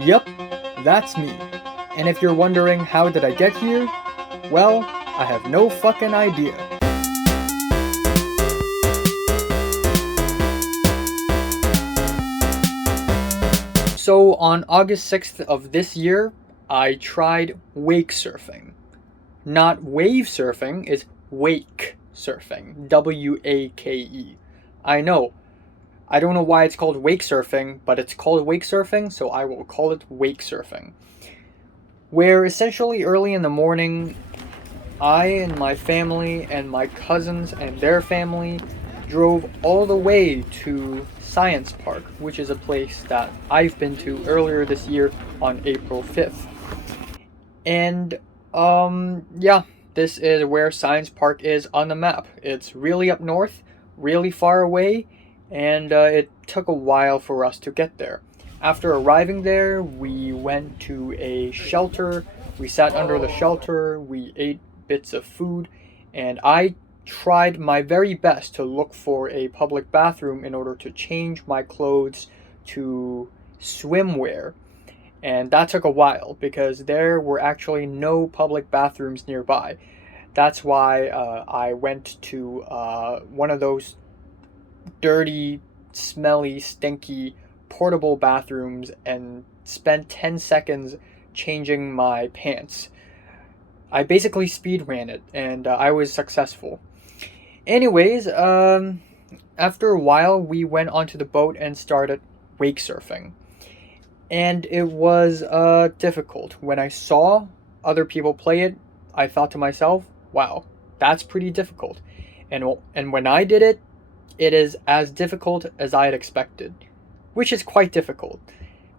Yep, that's me. And if you're wondering how did I get here, well, I have no fucking idea. So on August 6th of this year, I tried wake surfing. Not wave surfing, it's wake surfing. W-A-K-E. I know. I don't know why it's called wake surfing, but it's called wake surfing, so I will call it wake surfing. Where essentially early in the morning, I and my family and my cousins and their family drove all the way to Science Park, which is a place that I've been to earlier this year on April 5th. And, yeah, this is where Science Park is on the map. It's really up north, really far away, and it took a while for us to get there. After arriving there, we went to a shelter, we sat under the shelter, we ate bits of food, and I tried my very best to look for a public bathroom in order to change my clothes to swimwear. And that took a while because there were actually no public bathrooms nearby. That's why I went to one of those dirty, smelly, stinky, portable bathrooms and spent 10 seconds changing my pants. I basically speed ran it, and I was successful. Anyways, after a while, we went onto the boat and started wake surfing. And it was difficult. When I saw other people play it, I thought to myself, wow, that's pretty difficult. And when I did it, it is as difficult as I had expected, which is quite difficult,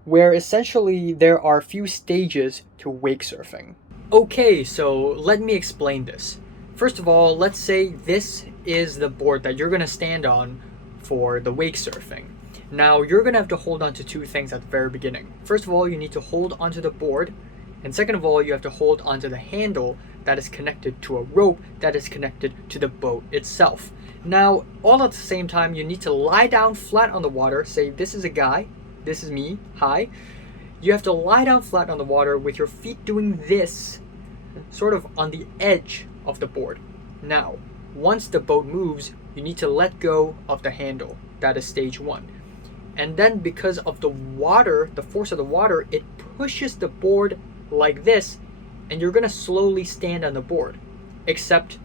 where essentially there are a few stages to wake surfing. Okay, so let me explain this. First of all, let's say this is the board that you're going to stand on for the wake surfing. Now, you're going to have to hold on to two things at the very beginning. First of all, you need to hold onto the board, and second of all, you have to hold onto the handle that is connected to a rope that is connected to the boat itself. Now, all at the same time, you need to lie down flat on the water. Say, this is a guy, this is me, hi. You have to lie down flat on the water with your feet doing this, sort of on the edge of the board. Now, once the boat moves, you need to let go of the handle. That is stage one. And then because of the water, the force of the water, it pushes the board like this, and you're gonna slowly stand on the board, except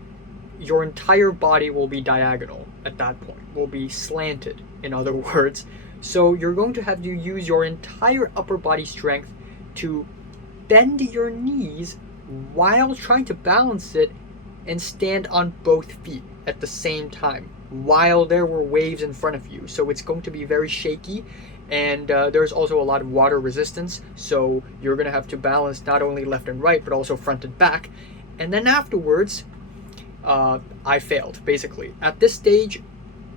your entire body will be diagonal at that point, will be slanted, in other words. So you're going to have to use your entire upper body strength to bend your knees while trying to balance it and stand on both feet at the same time while there were waves in front of you. So it's going to be very shaky, and there's also a lot of water resistance, so you're going to have to balance not only left and right but also front and back. And then afterwards, I failed, basically. At this stage,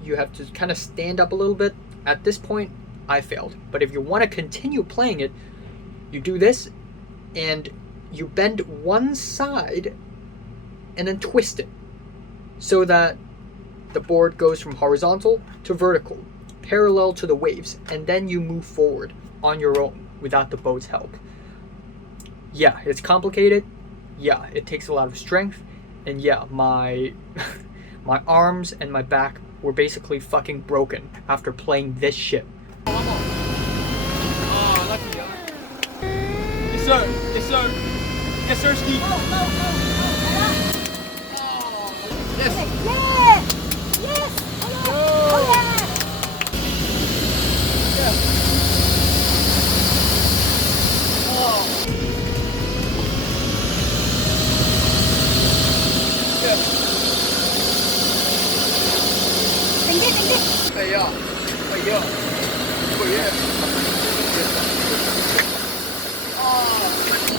you have to kind of stand up a little bit. At this point, I failed. But if you want to continue playing it, you do this, and you bend one side and then twist it so that the board goes from horizontal to vertical, parallel to the waves, and then you move forward on your own without the boat's help. Yeah, it's complicated. Yeah, it takes a lot of strength. And yeah, my my arms and my back were basically fucking broken after playing this shit. Oh, lucky, yes, sir. Yes, sir. Yes, sir, ski. Yes. Yeah! Yes! Oh, yeah! Yeah. Oh. Yeah. Tinggi. Hey, yeah. Hey, yeah. Oh, yeah. Oh,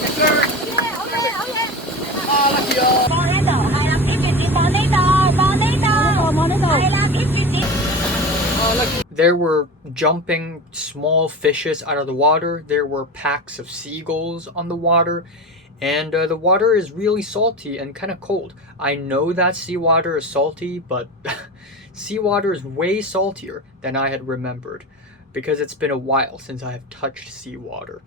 yes, sir. Yeah, okay. Oh, lucky, y'all. There were jumping small fishes out of the water. There were packs of seagulls on the water. And the water is really salty and kind of cold. I know that seawater is salty, but seawater is way saltier than I had remembered. because it's been a while since I have touched seawater.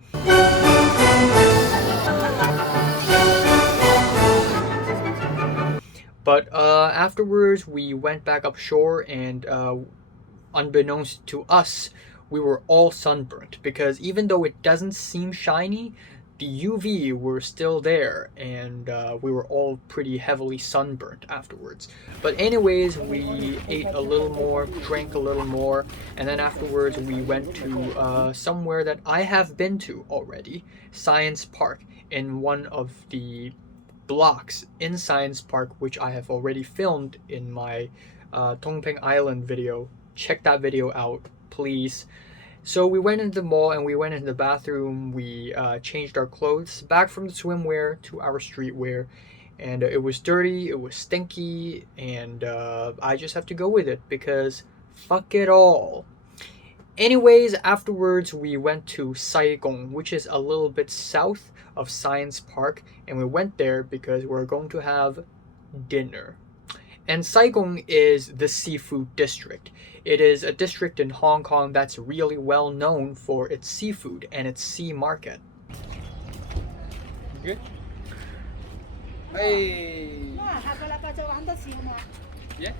But afterwards, we went back up shore, and unbeknownst to us, we were all sunburnt, because even though it doesn't seem shiny, the UV were still there, and we were all pretty heavily sunburnt afterwards. But anyways, we ate a little more, drank a little more, and then afterwards we went to somewhere that I have been to already, Science Park, in one of the blocks in Science Park, which I have already filmed in my Tongping Island video. Check that video out, please. So we went into the mall and we went into the bathroom. We changed our clothes back from the swimwear to our streetwear, and it was dirty, it was stinky, and I just have to go with it because fuck it all. Anyways, afterwards we went to Saigon, which is a little bit south of Science Park, and we went there because we're going to have dinner. And Saigon is the seafood district. It is a district in Hong Kong that's really well known for its seafood and its sea market. Good? Hey! Yeah?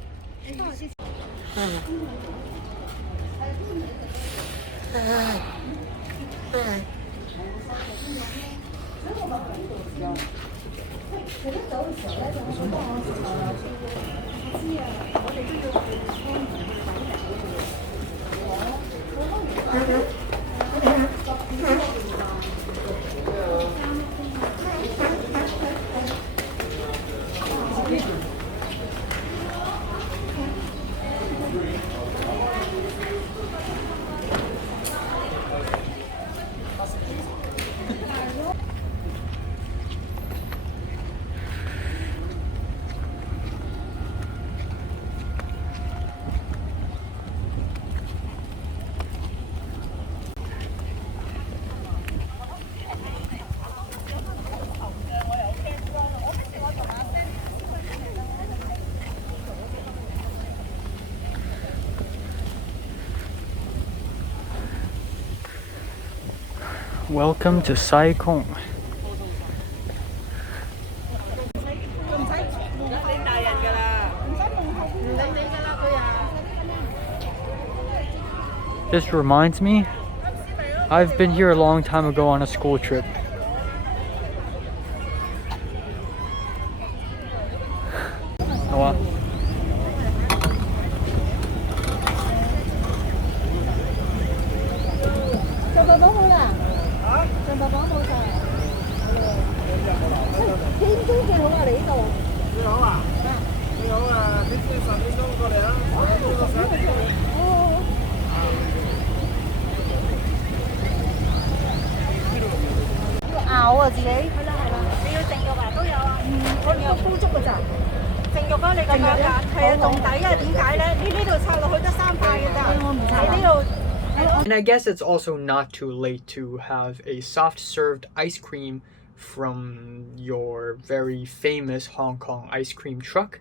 Welcome to Saigon. This reminds me, I've been here a long time ago on a school trip. Oh, and I guess it's also not too late to have a soft served ice cream from your very famous Hong Kong ice cream truck.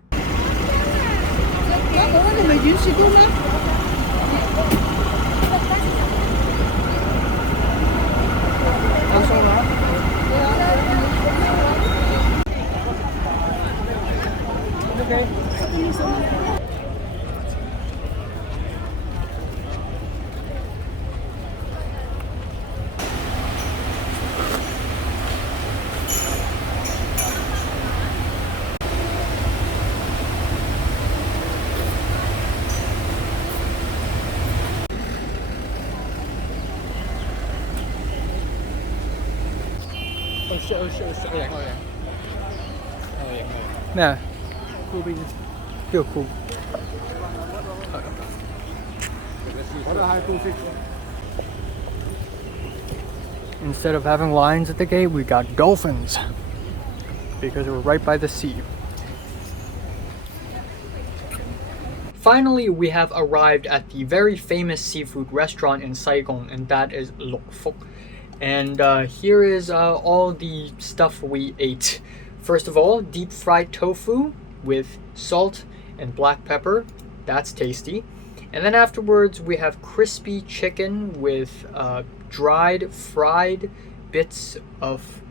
Yeah. Cool beans. Feel cool. Instead of having lions at the gate, we got dolphins because we're right by the sea. Finally, we have arrived at the very famous seafood restaurant in Saigon, and that is Lok Fok. And here is all the stuff we ate. First of all, deep fried tofu with salt and black pepper. That's tasty. And then afterwards we have crispy chicken with dried, fried bits of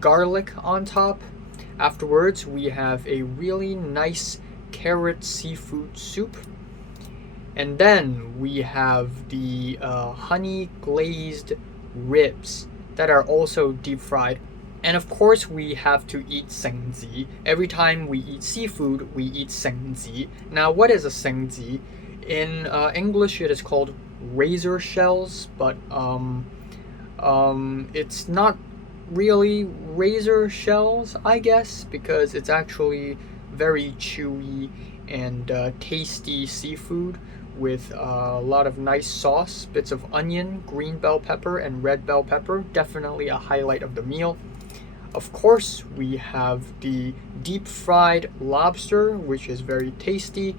garlic on top. Afterwards we have a really nice carrot seafood soup. And then we have the honey glazed ribs that are also deep fried. And of course we have to eat sengzi. Every time we eat seafood, we eat sengzi. Now what is a sengzi? In English it is called razor shells, but it's not really razor shells, I guess, because it's actually very chewy and tasty seafood with a lot of nice sauce, bits of onion, green bell pepper, and red bell pepper. Definitely a highlight of the meal. Of course, we have the deep fried lobster, which is very tasty.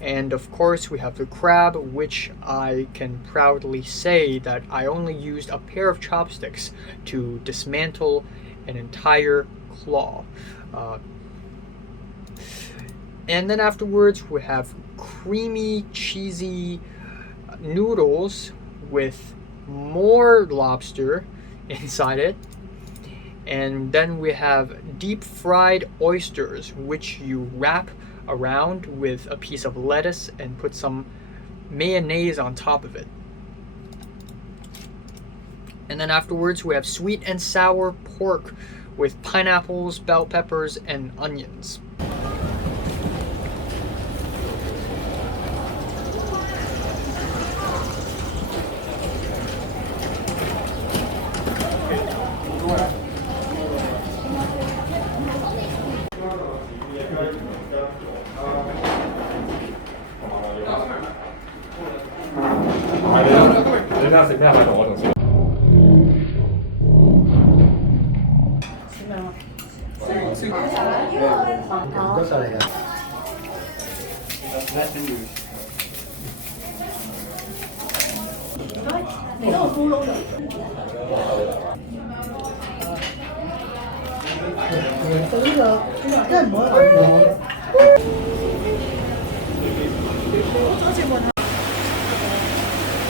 And of course, we have the crab, which I can proudly say that I only used a pair of chopsticks to dismantle an entire claw. And then afterwards, we have creamy, cheesy noodles with more lobster inside it. And then we have deep fried oysters, which you wrap around with a piece of lettuce and put some mayonnaise on top of it. And then afterwards we have sweet and sour pork with pineapples, bell peppers, and onions.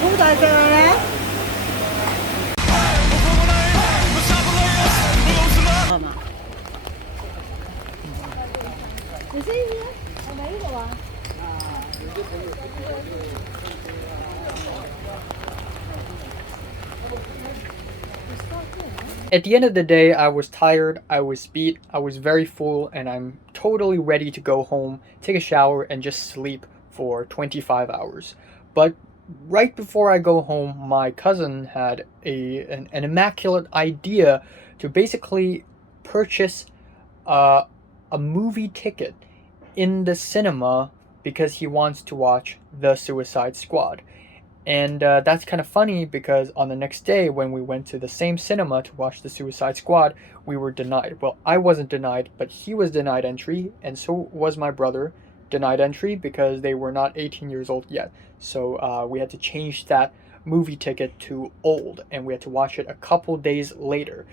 好大隻咧！係嘛？你知唔知？係咪呢度啊？ At the end of the day, I was tired, I was beat, I was very full, and I'm totally ready to go home, take a shower, and just sleep for 25 hours. But right before I go home, my cousin had an immaculate idea to basically purchase a movie ticket in the cinema because he wants to watch The Suicide Squad. And that's kind of funny because on the next day when we went to the same cinema to watch The Suicide Squad, we were denied. Well, I wasn't denied, but he was denied entry, and so was my brother, denied entry because they were not 18 years old yet. So we had to change that movie ticket to old, and we had to watch it a couple days later.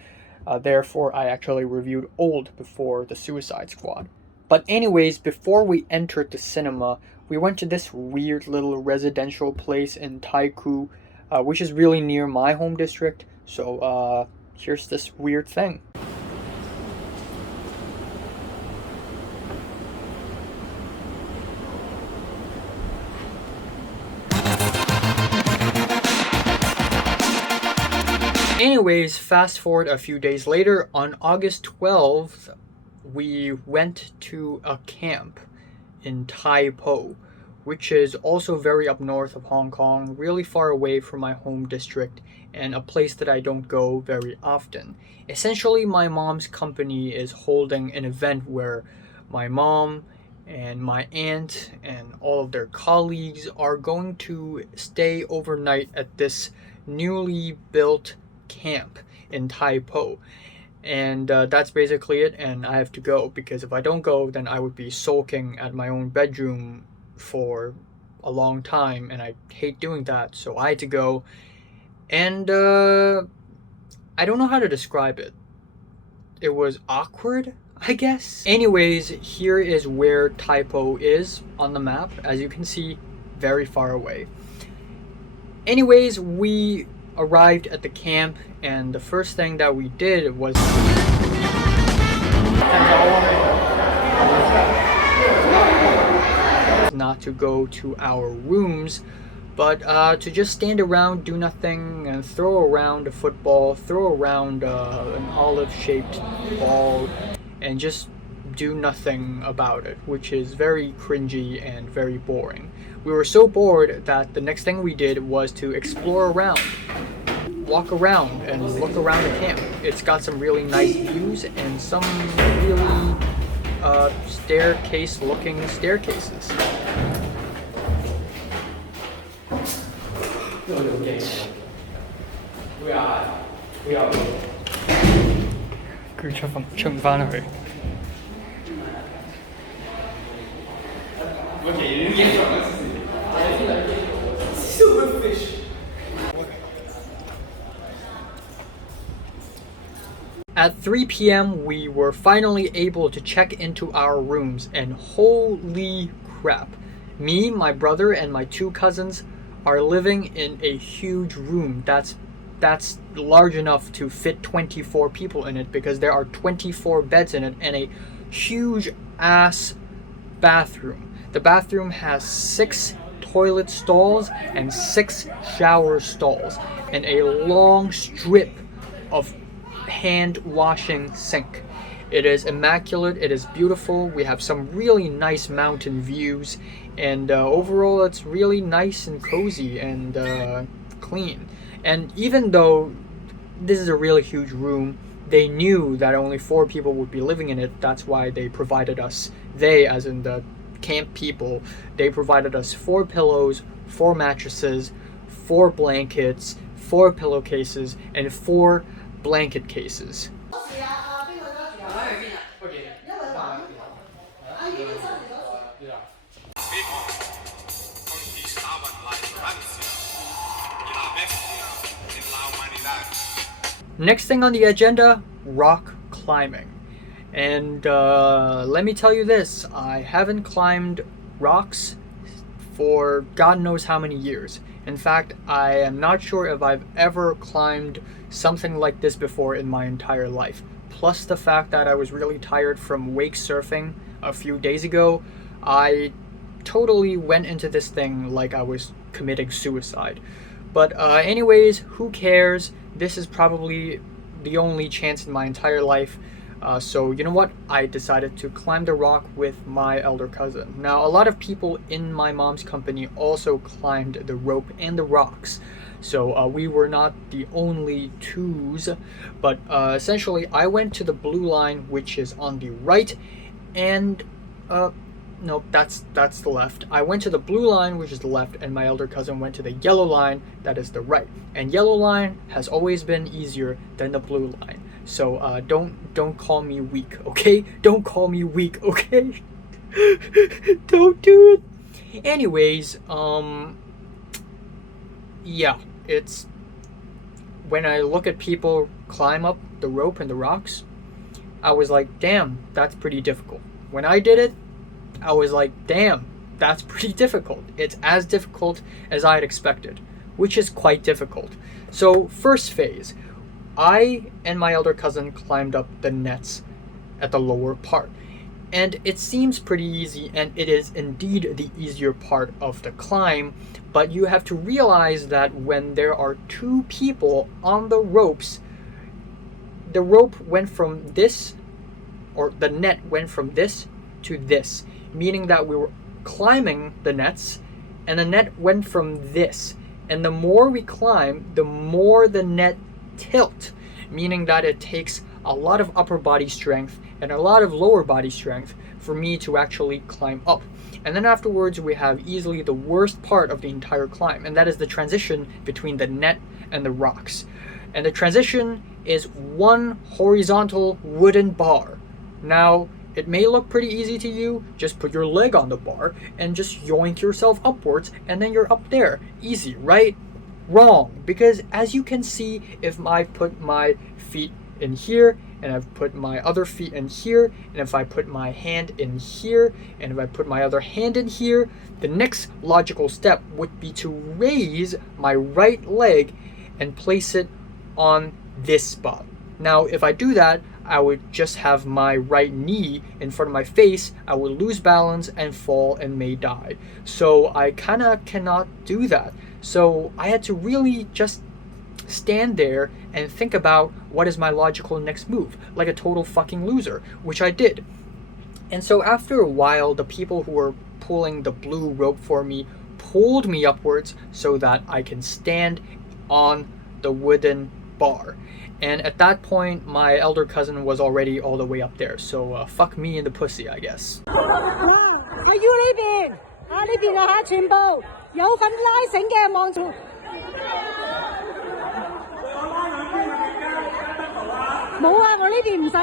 Therefore, I actually reviewed old before The Suicide Squad. But anyways, before we entered the cinema, we went to this weird little residential place in Tai Koo, which is really near my home district. So here's this weird thing. Anyways, fast forward a few days later, on August 12th, we went to a camp in Tai Po, which is also very up north of Hong Kong, really far away from my home district, and a place that I don't go very often. Essentially, my mom's company is holding an event where my mom and my aunt and all of their colleagues are going to stay overnight at this newly built camp in Tai Po. And that's basically it, and I have to go because if I don't go, then I would be sulking at my own bedroom for a long time, and I hate doing that, so I had to go. And I don't know how to describe it. It was awkward, I guess. Anyways, here is where Tai Po is on the map. As you can see, very far away. Anyways, we arrived at the camp, and the first thing that we did was not to go to our rooms, but to just stand around, do nothing, and throw around a football, throw around an olive-shaped ball, and just do nothing about it, which is very cringy and very boring. We were so bored that the next thing we did was to explore around, walk around and look around the camp. It's got some really nice views and some really staircase-looking staircases. At 3 p.m. we were finally able to check into our rooms, and holy crap, me, my brother, and my 2 cousins are living in a huge room that's large enough to fit 24 people in it, because there are 24 beds in it and a huge ass bathroom. The bathroom has 6 toilet stalls and 6 shower stalls and a long strip of hand washing sink. It is immaculate, it is beautiful, we have some really nice mountain views, and overall it's really nice and cozy and clean. And even though this is a really huge room, they knew that only 4 people would be living in it. That's why they provided us, they as in the camp people, they provided us 4 pillows, 4 mattresses, 4 blankets, 4 pillowcases, and 4 blanket cases. Next thing on the agenda, rock climbing. And let me tell you this, I haven't climbed rocks for God knows how many years. In fact, I am not sure if I've ever climbed something like this before in my entire life. Plus the fact that I was really tired from wake surfing a few days ago, I totally went into this thing like I was committing suicide. But anyways, who cares? This is probably the only chance in my entire life. So you know what? I decided to climb the rock with my elder cousin. Now, a lot of people in my mom's company also climbed the rope and the rocks. So we were not the only twos. But essentially, I went to the blue line, which is on the right, and no, that's the left. I went to the blue line, which is the left, and my elder cousin went to the yellow line, that is the right. And yellow line has always been easier than the blue line. So don't call me weak, okay? Don't call me weak, okay? Don't do it. Anyways, yeah, it's when I look at people climb up the rope and the rocks, I was like, damn, that's pretty difficult. When I did it, I was like, damn, that's pretty difficult. It's as difficult as I had expected, which is quite difficult. So first phase, I and my elder cousin climbed up the nets at the lower part. And it seems pretty easy, and it is indeed the easier part of the climb, but you have to realize that when there are 2 people on the ropes, the rope went from this, or the net went from this to this, meaning that we were climbing the nets, and the net went from this. And the more we climb, the more the net tilt, meaning that it takes a lot of upper body strength and a lot of lower body strength for me to actually climb up. And then afterwards, we have easily the worst part of the entire climb, and that is the transition between the net and the rocks. And the transition is 1 horizontal wooden bar. Now, it may look pretty easy to you. Just put your leg on the bar and just yoink yourself upwards, and then you're up there. Easy, right? Wrong, because as you can see, if I put my feet in here and I've put my other feet in here, and if I put my hand in here, and if I put my other hand in here, the next logical step would be to raise my right leg and place it on this spot. Now, if I do that, I would just have my right knee in front of my face. I would lose balance and fall and may die. So I kind of cannot do that. So I had to really just stand there and think about what is my logical next move, like a total fucking loser, which I did. And so after a while, the people who were pulling the blue rope for me pulled me upwards so that I can stand on the wooden bar. And at that point, my elder cousin was already all the way up there. So fuck me in the pussy, I guess. 我要呢邊啊呢邊啊嚇，全部有份拉繩嘅望住。冇啊，我呢邊唔使。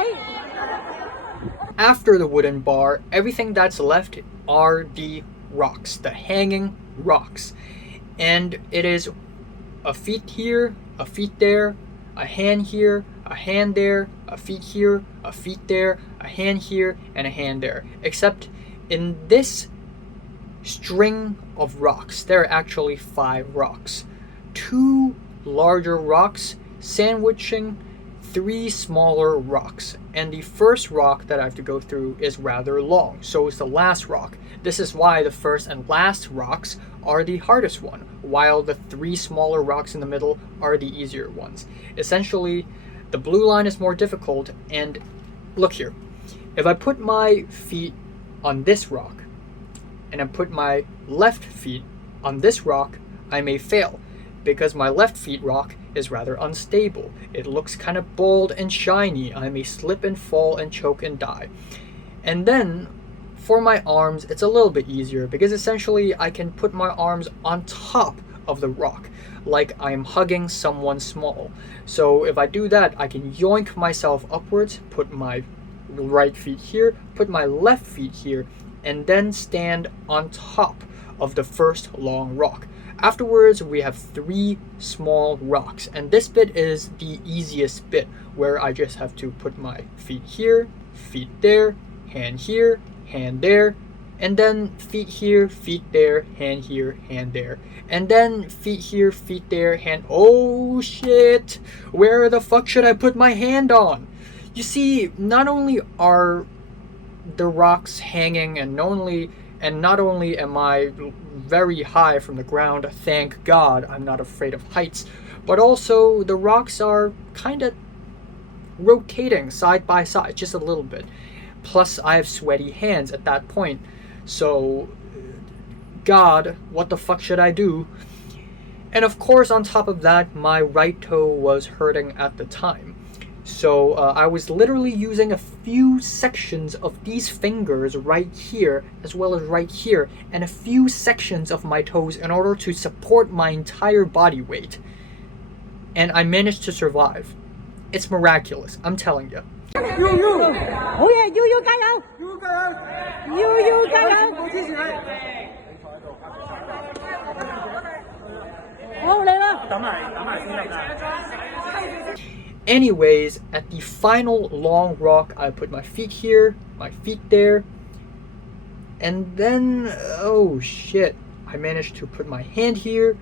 After the wooden bar, everything that's left are the rocks, the hanging rocks. And it is a feet here, a feet there, a hand here, a hand there, a feet here, a feet there, a hand here, and a hand there. Except in this string of rocks, there are actually 5 rocks. 2 larger rocks sandwiching 3 smaller rocks. And the first rock that I have to go through is rather long, so is the last rock. This is why the first and last rocks are the hardest one, while the 3 smaller rocks in the middle are the easier ones. Essentially, the blue line is more difficult, and look here. If I put my feet on this rock, and I put my left feet on this rock, I may fail, because my left feet rock is rather unstable. It looks kind of bold and shiny. I may slip and fall and choke and die. And then, for my arms, it's a little bit easier because essentially I can put my arms on top of the rock like I'm hugging someone small. So if I do that, I can yoink myself upwards, put my right feet here, put my left feet here, and then stand on top of the first long rock. Afterwards, we have 3 small rocks, and this bit is the easiest bit, where I just have to put my feet here, feet there, hand here, hand there, and then feet here, feet there, hand here, hand there, and then feet here, feet there, hand. Oh shit! Where the fuck should I put my hand on? You see, not only are the rocks hanging, and not only am I very high from the ground, thank God I'm not afraid of heights, but also the rocks are kind of rotating side by side just a little bit. Plus I have sweaty hands at that point, so God, what the fuck should I do? And of course, on top of that, my right toe was hurting at the time. So I was literally using a few sections of these fingers right here, as well as right here, and a few sections of my toes in order to support my entire body weight. And I managed to survive. It's miraculous, I'm telling you. 好嘢，要加油！要加油！好嚟啦！等埋先得。 Anyways, at the final long rock, I put my feet here, my feet there, and then, oh shit, I managed to put my hand here,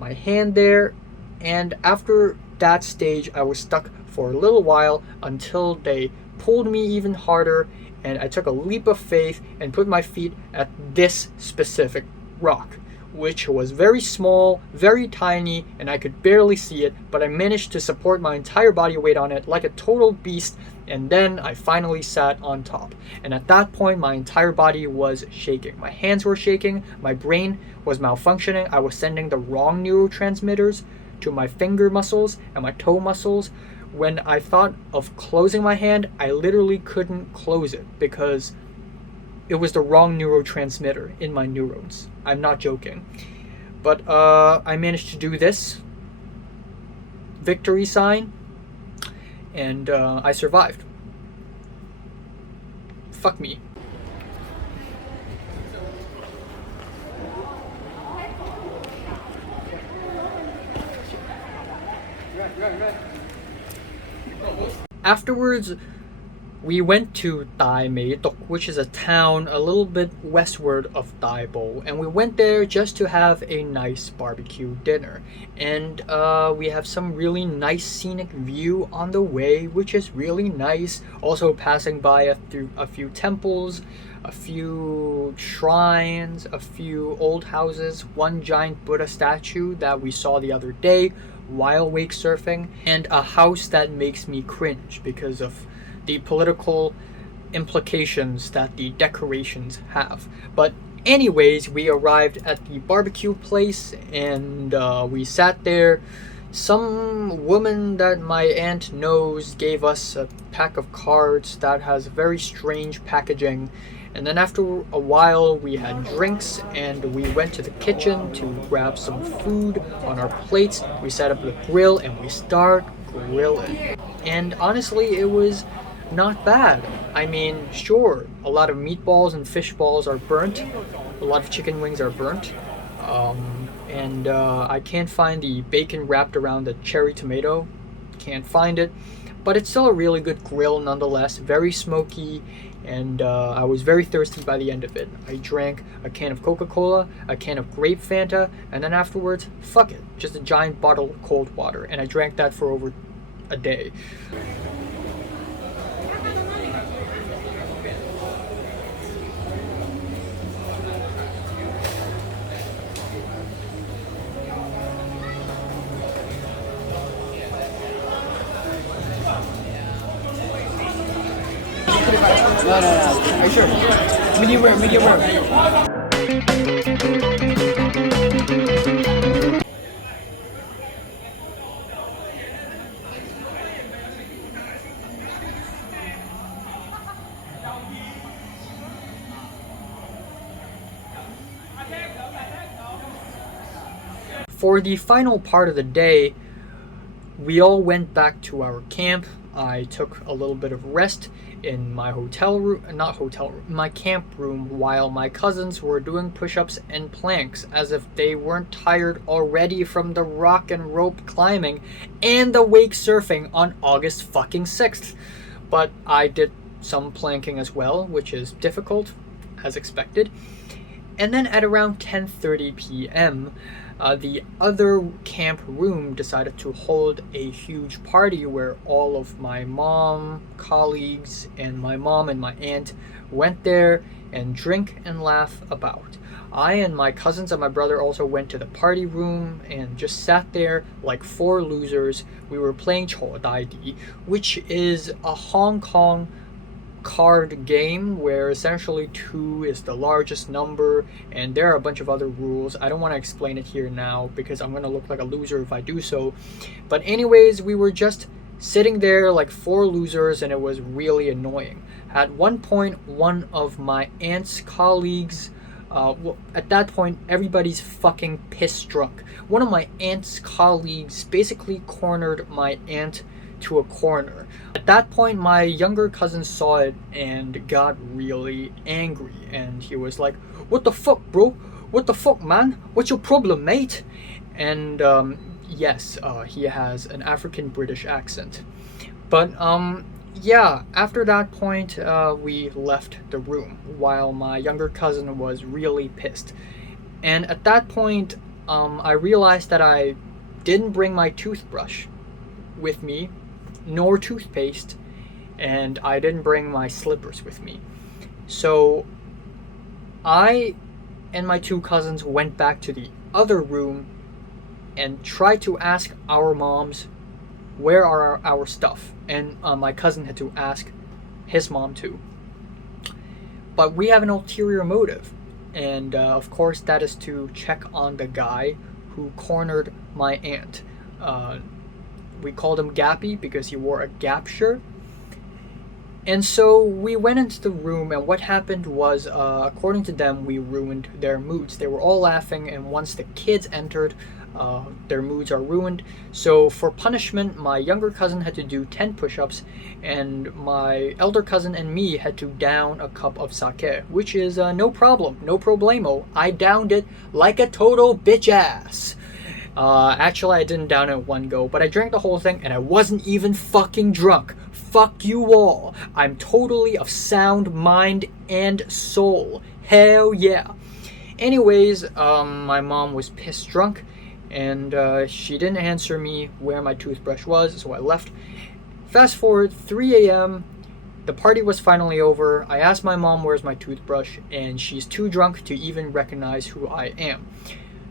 my hand there, and after that stage, I was stuck for a little while until they pulled me even harder, and I took a leap of faith and put my feet at this specific rock, which was very small, very tiny, and I could barely see it, but I managed to support my entire body weight on it like a total beast, and then I finally sat on top. And at that point, my entire body was shaking. My hands were shaking, my brain was malfunctioning, I was sending the wrong neurotransmitters to my finger muscles and my toe muscles. When I thought of closing my hand, I literally couldn't close it because it was the wrong neurotransmitter in my neurons. I'm not joking. But I managed to do this. Victory sign. And I survived. Fuck me. Afterwards, we went to Tai Mei Tuk, which is a town a little bit westward of Tai Po, and we went there just to have a nice barbecue dinner. And we have some really nice scenic view on the way, which is really nice. Also passing by a few temples, a few shrines, a few old houses, one giant Buddha statue that we saw the other day while wake surfing, and a house that makes me cringe because of the political implications that the decorations have. But anyways, we arrived at the barbecue place and we sat there. Some woman that my aunt knows gave us a pack of cards that has very strange packaging. And then after a while, we had drinks and we went to the kitchen to grab some food on our plates. We set up the grill and we start grilling. And honestly, it was not bad. I mean, sure, a lot of meatballs and fish balls are burnt. A lot of chicken wings are burnt. And I can't find the bacon wrapped around the cherry tomato. Can't find it. But it's still a really good grill nonetheless. Very smoky. And I was very thirsty by the end of it. I drank a can of Coca-Cola, a can of grape Fanta, and then afterwards, fuck it, just a giant bottle of cold water. And I drank that for over a day. No. Are you sure? Medium rare. For the final part of the day, we all went back to our camp. I took a little bit of rest in my my camp room while my cousins were doing push-ups and planks as if they weren't tired already from the rock and rope climbing and the wake surfing on August fucking 6th. But I did some planking as well, which is difficult, as expected. And then at around 10:30 p.m., the other camp room decided to hold a huge party where all of my mom, colleagues, and my mom and my aunt went there and drink and laugh about. I and my cousins and my brother also went to the party room and just sat there like four losers. We were playing Cha At Tai Po, which is a Hong Kong card game where essentially 2 is the largest number, and there are a bunch of other rules. I don't want to explain it here now because I'm going to look like a loser if I do so. But anyways, we were just sitting there like four losers and it was really annoying. At one point, one of my aunt's colleagues, at that point everybody's fucking piss drunk. One of my aunt's colleagues basically cornered my aunt to a corner. At that point, my younger cousin saw it and got really angry, and he was like, "What the fuck, bro? What the fuck, man? What's your problem, mate?" And yes, he has an African British accent. But yeah, after that point, we left the room while my younger cousin was really pissed. And at that point, I realized that I didn't bring my toothbrush with me, nor toothpaste, and I didn't bring my slippers with me. So I and my two cousins went back to the other room and tried to ask our moms where are our stuff, and my cousin had to ask his mom too. But we have an ulterior motive, and of course that is to check on the guy who cornered my aunt. We called him Gappy because he wore a Gap shirt. And so we went into the room, and what happened was, according to them, we ruined their moods. They were all laughing, and once the kids entered, their moods are ruined. So for punishment, my younger cousin had to do 10 push-ups, and my elder cousin and me had to down a cup of sake, which is no problem, no problemo. I downed it like a total bitch ass. Actually, I didn't down it in one go, but I drank the whole thing, and I wasn't even fucking drunk. fuck you all. I'm totally of sound mind and soul. Hell yeah. Anyways, my mom was pissed drunk, and she didn't answer me where my toothbrush was, so I left. Fast forward 3 a.m. The party was finally over. I asked my mom where's my toothbrush, and she's too drunk to even recognize who I am.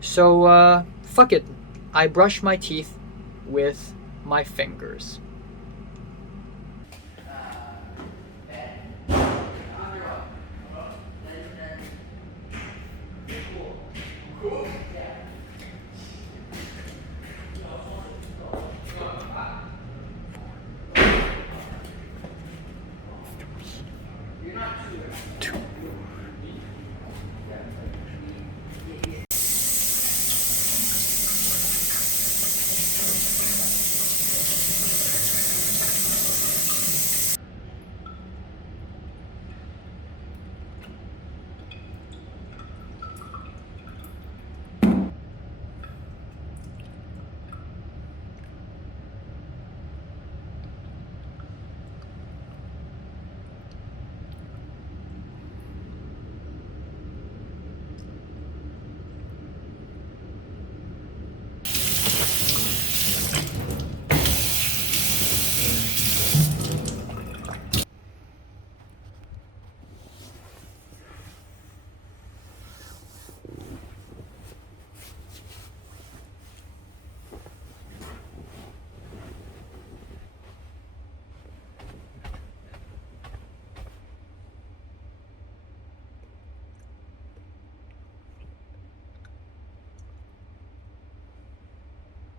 So, fuck it. I brushed my teeth with my fingers.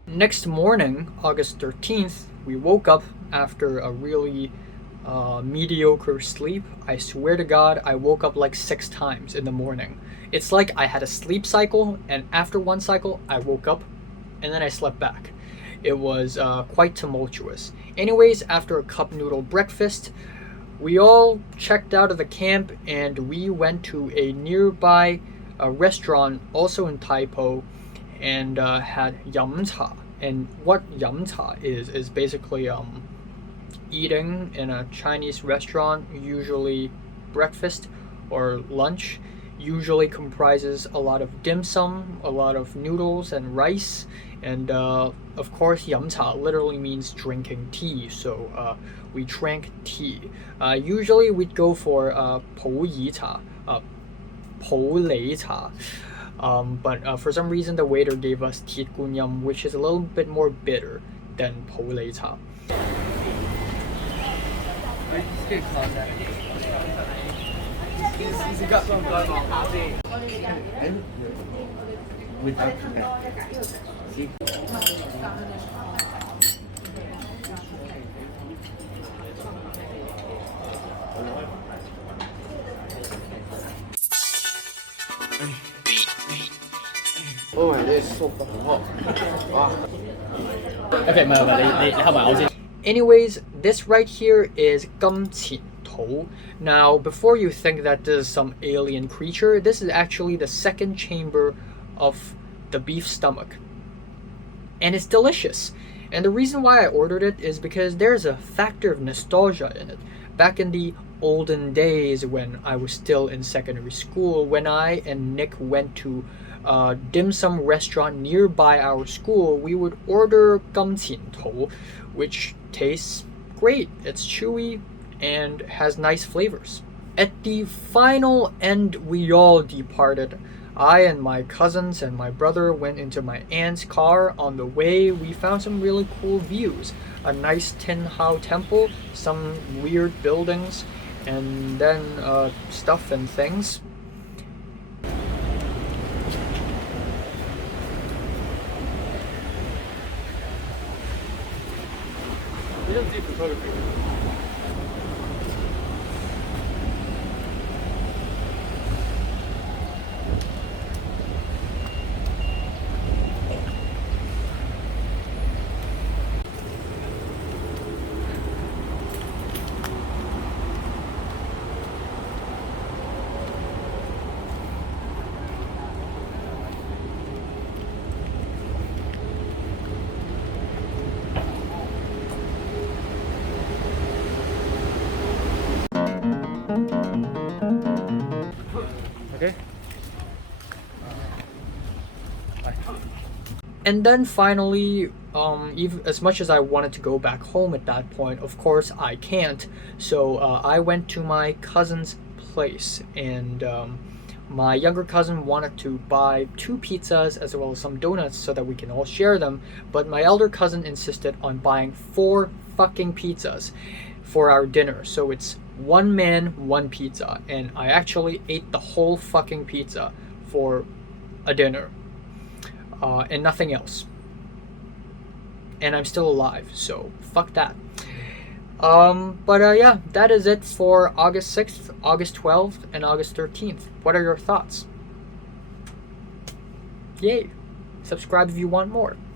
Next morning, August 13th, we woke up after a really mediocre sleep. I swear to God, I woke up like 6 times in the morning. It's like I had a sleep cycle, and after one cycle, I woke up, and then I slept back. It was quite tumultuous. Anyways, after a cup noodle breakfast, we all checked out of the camp, and we went to a nearby restaurant, also in Tai Po, and had yum cha. And what yum cha is basically eating in a Chinese restaurant, usually breakfast or lunch, usually comprises a lot of dim sum, a lot of noodles and rice, and of course yum cha literally means drinking tea, so we drank tea. Usually we'd go for po yi cha, po lei cha. But for some reason the waiter gave us tiet gun yum, which is a little bit more bitter than po lei cha. Oh my, this is so fucking hot. Wow. Okay, anyways, this right here is gum qin tou. Now, before you think that this is some alien creature, this is actually the second chamber of the beef stomach. And it's delicious. And the reason why I ordered it is because there's a factor of nostalgia in it. Back in the olden days when I was still in secondary school, when I and Nick went to a dim sum restaurant nearby our school, we would order gum qin tou, which tastes great. It's chewy and has nice flavors. At the final end, we all departed. I and my cousins and my brother went into my aunt's car. On the way, we found some really cool views. A nice Tin Hao temple, some weird buildings, and then stuff and things. We don't do photography. And then finally, even as much as I wanted to go back home at that point, of course I can't. So I went to my cousin's place, and my younger cousin wanted to buy 2 pizzas as well as some donuts so that we can all share them. But my elder cousin insisted on buying 4 fucking pizzas for our dinner. So it's 1 man, 1 pizza. And I actually ate the whole fucking pizza for a dinner. And nothing else. And I'm still alive, so fuck that. Yeah, that is it for August 6th, August 12th, and August 13th. What are your thoughts? Yay! Subscribe if you want more.